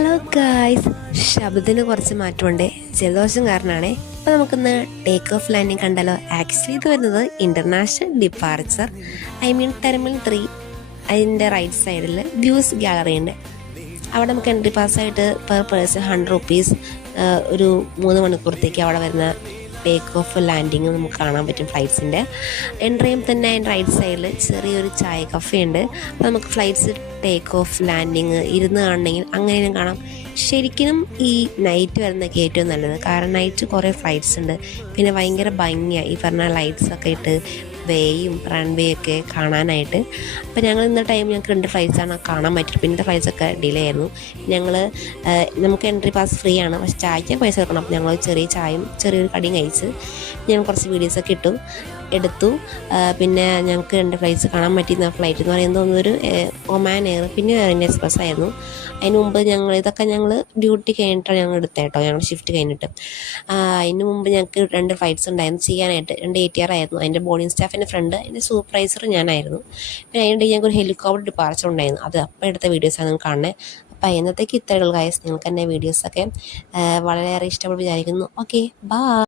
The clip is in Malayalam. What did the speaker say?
ഹലോ ഗായ്സ്, ശബ്ദത്തിന് കുറച്ച് മാറ്റമുണ്ട്, ജലദോഷം കാരണമാണേ. അപ്പോൾ നമുക്കിന്ന് ടേക്ക് ഓഫ് ലാൻഡിങ് കണ്ടാലോ. ആക്ച്വലി ഇത് വരുന്നത് ഇൻ്റർനാഷണൽ ഡിപ്പാർച്ചർ, ടെർമിനൽ 3. അതിൻ്റെ റൈറ്റ് സൈഡിൽ വ്യൂസ് ഗാലറി ഉണ്ട്. അവിടെ നമുക്ക് എൻട്രി പാസ്സായിട്ട് പെർ പേഴ്സൺ 100 റുപ്പീസ് ഒരു 3 മണിക്കൂറത്തേക്ക് അവിടെ വരുന്ന ടേക്ക് ഓഫ് ലാൻഡിങ് നമുക്ക് കാണാൻ പറ്റും. ഫ്ലൈറ്റ്സിൻ്റെ എൻട്രി ചെയ്യുമ്പോൾ തന്നെ അതിൻ്റെ റൈറ്റ് സൈഡിൽ ചെറിയൊരു ചായ കഫേ ഉണ്ട്. അപ്പോൾ നമുക്ക് ഫ്ലൈറ്റ്സ് ടേക്ക് ഓഫ് ലാൻഡിങ് ഇരുന്ന് കാണണമെങ്കിൽ അങ്ങനെയും കാണാം. ശരിക്കും ഈ നൈറ്റ് വരുന്നതൊക്കെ ഏറ്റവും നല്ലത്, കാരണം നൈറ്റ് കുറേ ഫ്ലൈറ്റ്സ് ഉണ്ട്. പിന്നെ ഭയങ്കര ഭംഗിയാണ് ഈ പറഞ്ഞ ലൈറ്റ്സൊക്കെ ഇട്ട് വേയും റൺവേ ഒക്കെ കാണാനായിട്ട്. അപ്പോൾ ഞങ്ങൾ ഇന്ന ടൈം ഞങ്ങൾക്ക് 2 ഫ്ലൈറ്റ്സാണ് കാണാൻ പറ്റിയത്. പിന്നെ ഫ്ലൈറ്റ്സൊക്കെ ഡിലേ ആയിരുന്നു. നമുക്ക് എൻട്രി പാസ് ഫ്രീ ആണ്, പക്ഷേ ചായക്ക് പൈസ കൊടുക്കണം. അപ്പോൾ ഞങ്ങൾ ചെറിയ ചായയും ചെറിയൊരു കടിയും കഴിച്ച് ഞങ്ങൾ കുറച്ച് വീഡിയോസൊക്കെ എടുത്തു. പിന്നെ ഞങ്ങൾക്ക് 2 ഫ്ലൈറ്റ്സ് കാണാൻ പറ്റിയിരുന്ന ഫ്ലൈറ്റ് എന്ന് പറയുന്നത് ഒരു ഒമാൻ എയർ, പിന്നെ എയർ എക്സ്പ്രസ് ആയിരുന്നു. അതിന് മുമ്പ് ഇതൊക്കെ ഞങ്ങൾ ഡ്യൂട്ടി കഴിഞ്ഞിട്ടാണ് ഞങ്ങൾ എടുത്തേട്ടോ, ഞങ്ങൾ ഷിഫ്റ്റ് കഴിഞ്ഞിട്ട്. അതിന് മുമ്പ് ഞങ്ങൾക്ക് 2 ഫ്ലൈറ്റ്സ് ഉണ്ടായിരുന്നു ചെയ്യാനായിട്ട്. 2 ATR ആയിരുന്നു. അതിൻ്റെ ബോർഡിംഗ് സ്റ്റാഫിൻ്റെ ഫ്രണ്ട്, അതിൻ്റെ സൂപ്പർവൈസർ ഞാനായിരുന്നു. പിന്നെ അതിൻ്റെ ഞങ്ങൾക്ക് ഒരു ഹെലികോപ്റ്റർ ഡിപ്പാർച്ചർ ഉണ്ടായിരുന്നു. അത് അപ്പം എടുത്ത വീഡിയോസാണ് നിങ്ങൾ കാണുന്നത്. അപ്പോൾ ഇന്നത്തേക്ക് ഇത്രയുള്ള ഗൈസ്. നിങ്ങൾക്ക് എൻ്റെ വീഡിയോസൊക്കെ വളരെയേറെ ഇഷ്ടപ്പെട്ട് വിചാരിക്കുന്നു. Okay, by.